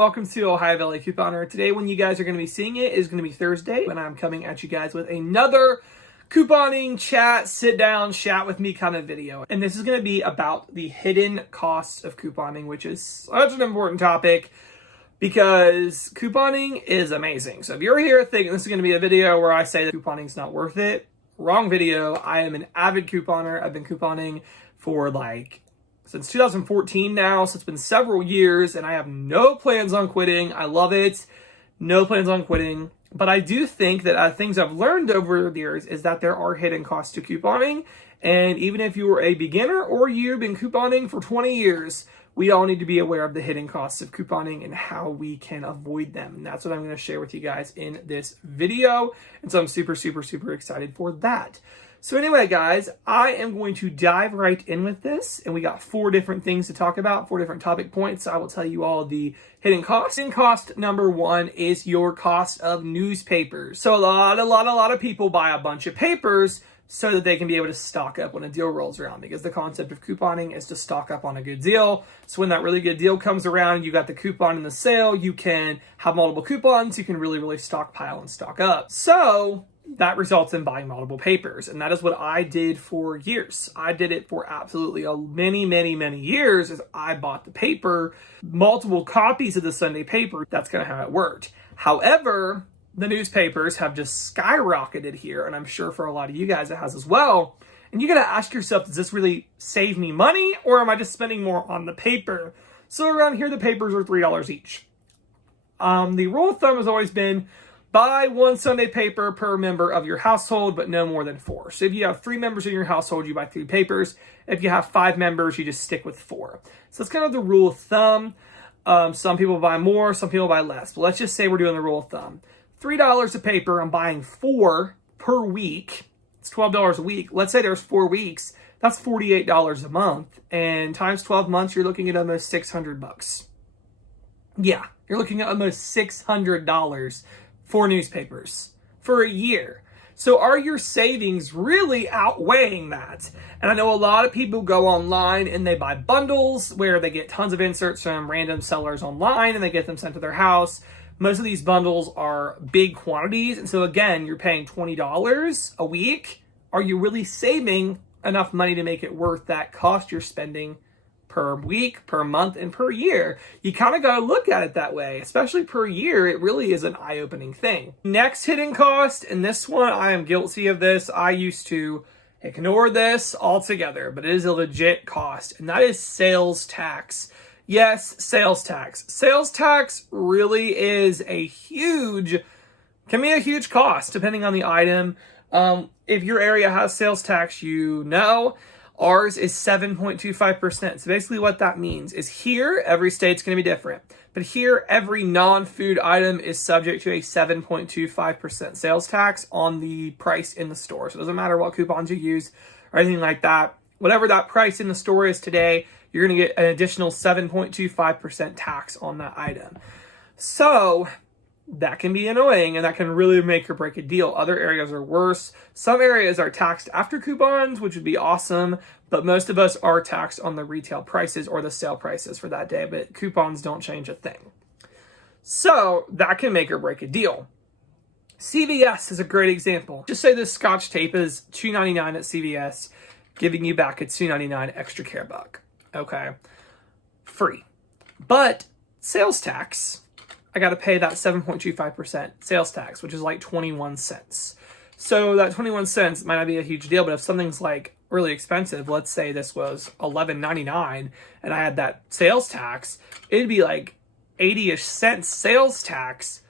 welcome to Ohio Valley Couponer. Today when you guys are going to be seeing it is going to be Thursday, and I'm coming at you guys with another couponing chat, sit down, chat with me kind of video. And this is going to be about the hidden costs of couponing, which is such an important topic because couponing is amazing. So if you're here thinking this is going to be a video where I say that couponing is not worth it, wrong video. I am an avid couponer. I've been couponing for since 2014 now, so it's been several years, and I have no plans on quitting. I love it. No plans on quitting. But I do think that things I've learned over the years is that there are hidden costs to couponing. And even if you were a beginner or you've been couponing for 20 years, we all need to be aware of the hidden costs of couponing and how we can avoid them. And that's what I'm going to share with you guys in this video. And so I'm super, super, super excited for that. So anyway, guys, I am going to dive right in with this. And we got 4 different things to talk about, 4 different topic points. I will tell you all the hidden costs. Hidden cost number 1 is your cost of newspapers. So a lot of people buy a bunch of papers so that they can be able to stock up when a deal rolls around, because the concept of couponing is to stock up on a good deal. So when that really good deal comes around, you got the coupon in the sale, you can have multiple coupons, you can really stockpile and stock up. So that results in buying multiple papers. And that is what I did for years. I did it for absolutely many years as I bought the paper, multiple copies of the Sunday paper. That's kind of how it worked. However, the newspapers have just skyrocketed here. And I'm sure for a lot of you guys it has as well. And you got to ask yourself, does this really save me money, or am I just spending more on the paper? So around here, the papers are $3 each. The rule of thumb has always been buy 1 Sunday paper per member of your household, but no more than 4. So if you have 3 members in your household, you buy 3 papers. If you have 5 members, you just stick with 4. So that's kind of the rule of thumb. Some people buy more, some people buy less. But let's just say we're doing the rule of thumb. $3 a paper, I'm buying 4 per week. It's $12 a week. Let's say there's 4 weeks. That's $48 a month. And times 12 months, you're looking at almost $600. Yeah, you're looking at almost $600 for newspapers for a year. So are your savings really outweighing that? And I know a lot of people go online and they buy bundles where they get tons of inserts from random sellers online and they get them sent to their house. Most of these bundles are big quantities. And so again, you're paying $20 a week. Are you really saving enough money to make it worth that cost you're spending per week, per month, and per year? You kind of got to look at it that way, especially per year. It really is an eye-opening thing. Next hidden cost, and this one, I am guilty of this. I used to ignore this altogether, but it is a legit cost, and that is sales tax. Yes, sales tax. Sales tax really is can be a huge cost depending on the item. If your area has sales tax, you know. Ours is 7.25%. So basically what that means is here, every state's going to be different. But here, every non-food item is subject to a 7.25% sales tax on the price in the store. So it doesn't matter what coupons you use or anything like that. Whatever that price in the store is today, you're going to get an additional 7.25% tax on that item. So that can be annoying, and that can really make or break a deal. Other areas are worse. Some areas are taxed after coupons, which would be awesome, but most of us are taxed on the retail prices or the sale prices for that day, but coupons don't change a thing. So that can make or break a deal. CVS is a great example. Just say this Scotch tape is $2.99 at CVS, giving you back a $2.99 extra care buck. Okay, free. But sales tax, I got to pay that 7.25% sales tax, which is like 21 cents. So that 21 cents might not be a huge deal, but if something's like really expensive, let's say this was $11.99 and I had that sales tax, it'd be like 80-ish cents sales tax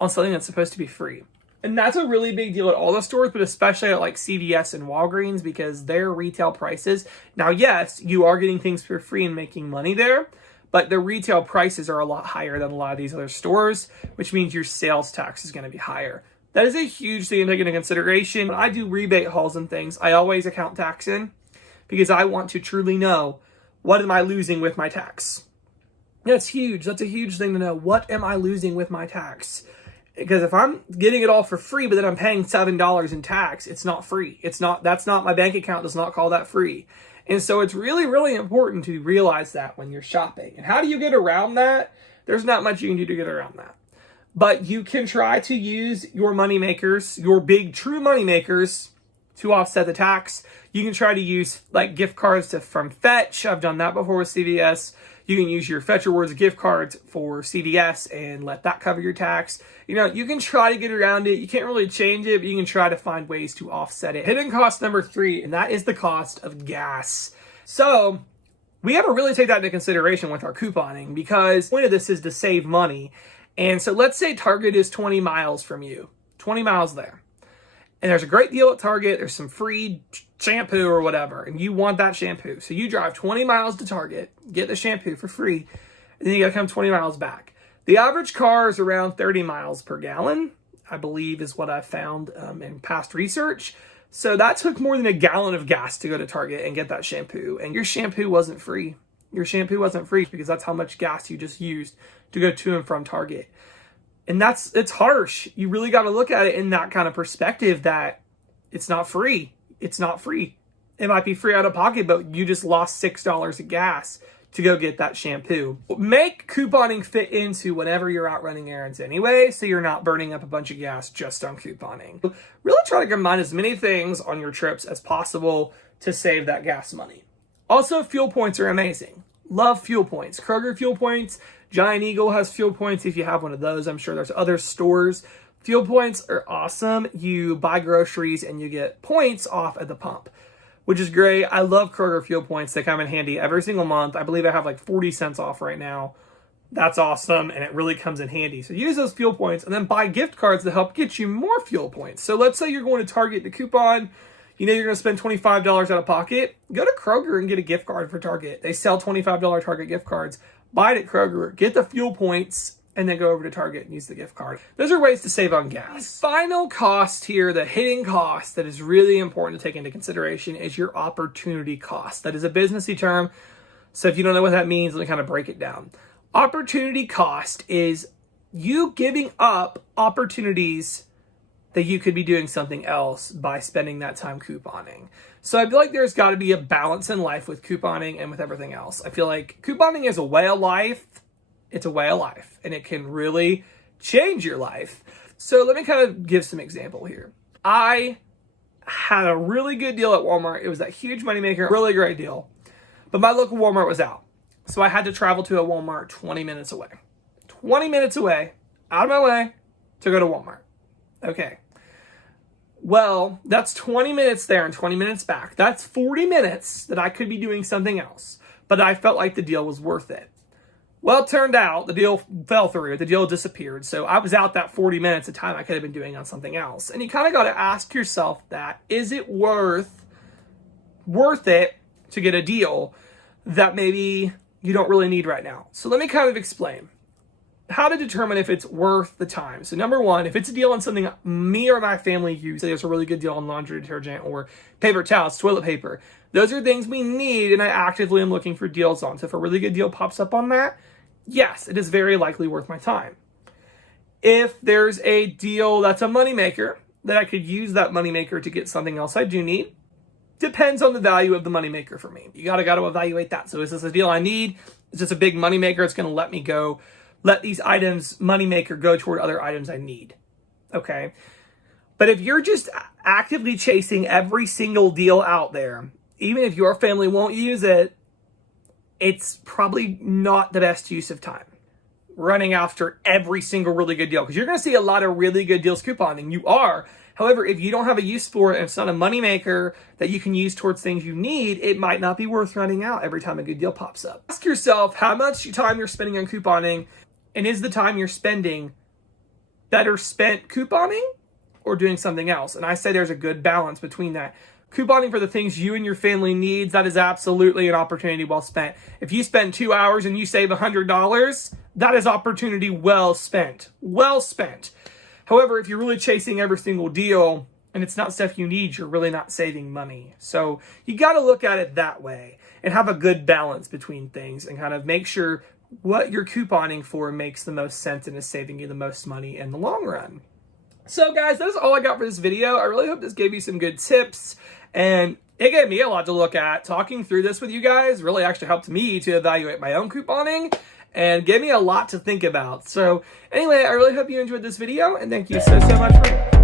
on something that's supposed to be free. And that's a really big deal at all the stores, but especially at like CVS and Walgreens, because their retail prices. Now, yes, you are getting things for free and making money there, but the retail prices are a lot higher than a lot of these other stores, which means your sales tax is going to be higher. That is a huge thing to take into consideration. When I do rebate hauls and things, I always account tax in because I want to truly know, what am I losing with my tax? That's huge. That's a huge thing to know. What am I losing with my tax? Because if I'm getting it all for free, but then I'm paying $7 in tax, it's not free. That's not, my bank account does not call that free. And so it's really, really important to realize that when you're shopping. And how do you get around that? there's not much you can do to get around that. But you can try to use your money makers, your big true money makers, to offset the tax. You can try to use like gift cards from Fetch. I've done that before with CVS. You can use your Fetch Rewards gift cards for CVS and let that cover your tax. You know, you can try to get around it. You can't really change it, but you can try to find ways to offset it. Hidden cost number 3, and that is the cost of gas. So we have to really take that into consideration with our couponing, because the point of this is to save money. And so let's say Target is 20 miles from you, 20 miles there. And there's a great deal at Target. There's some free shampoo or whatever, and you want that shampoo. So you drive 20 miles to Target, get the shampoo for free, and then you got to come 20 miles back. The average car is around 30 miles per gallon, I believe is what I've found in past research. So that took more than a gallon of gas to go to Target and get that shampoo. And your shampoo wasn't free. Your shampoo wasn't free because that's how much gas you just used to go to and from Target. And it's harsh. You really got to look at it in that kind of perspective, that it's not free. It's not free. It might be free out of pocket, but you just lost $6 of gas to go get that shampoo. Make couponing fit into whenever you're out running errands anyway, so you're not burning up a bunch of gas just on couponing. Really try to combine as many things on your trips as possible to save that gas money. Also, fuel points are amazing. Love fuel points. Kroger fuel points. Giant Eagle has fuel points if you have one of those. I'm sure there's other stores. Fuel points are awesome. You buy groceries and you get points off at the pump, which is great. I love Kroger fuel points. They come in handy every single month. I believe I have like 40 cents off right now. That's awesome, and it really comes in handy. So use those fuel points and then buy gift cards to help get you more fuel points. So let's say you're going to Target to coupon. You know you're going to spend $25 out of pocket. Go to Kroger and get a gift card for Target. They sell $25 Target gift cards. Buy it at Kroger, get the fuel points, and then go over to Target and use the gift card. Those are ways to save on gas. The final cost here, the hidden cost that is really important to take into consideration, is your opportunity cost. That is a businessy term, so if you don't know what that means, let me kind of break it down. Opportunity cost is you giving up opportunities that you could be doing something else by spending that time couponing. So I feel like there's got to be a balance in life with couponing and with everything else. I feel like couponing is a way of life. It's a way of life, and it can really change your life. So let me kind of give some example here. I had a really good deal at Walmart. It was that huge moneymaker, really great deal. But my local Walmart was out. So I had to travel to a Walmart 20 minutes away. 20 minutes away, out of my way, to go to Walmart. Okay. Well, that's 20 minutes there and 20 minutes back. That's 40 minutes that I could be doing something else, but I felt like the deal was worth it. Well, it turned out the deal fell through. The deal disappeared. So I was out that 40 minutes of time I could have been doing on something else. And you kind of got to ask yourself that, is it worth it to get a deal that maybe you don't really need right now? So let me kind of explain how to determine if it's worth the time. So number one, if it's a deal on something me or my family use, say there's a really good deal on laundry detergent or paper towels, toilet paper. Those are things we need, and I actively am looking for deals on. So if a really good deal pops up on that, yes, it is very likely worth my time. If there's a deal that's a moneymaker, that I could use that moneymaker to get something else I do need, depends on the value of the moneymaker for me. You gotta evaluate that. So is this a deal I need? Is this a big moneymaker? It's gonna let these items, moneymaker, go toward other items I need. Okay. But if you're just actively chasing every single deal out there, even if your family won't use it, it's probably not the best use of time running after every single really good deal, because you're going to see a lot of really good deals couponing. You are. However, if you don't have a use for it and it's not a moneymaker that you can use towards things you need, it might not be worth running out every time a good deal pops up. Ask yourself how much time you're spending on couponing, and is the time you're spending better spent couponing or doing something else? And I say there's a good balance between that. Couponing for the things you and your family needs, that is absolutely an opportunity well spent. If you spend 2 hours and you save $100, that is opportunity well spent. Well spent. However, if you're really chasing every single deal and it's not stuff you need, you're really not saving money. So you got to look at it that way and have a good balance between things and kind of make sure what you're couponing for makes the most sense and is saving you the most money in the long run. So guys, that's all I got for this video. I really hope this gave you some good tips, and it gave me a lot to look at. Talking through this with you guys really actually helped me to evaluate my own couponing and gave me a lot to think about. So anyway, I really hope you enjoyed this video, and thank you so much for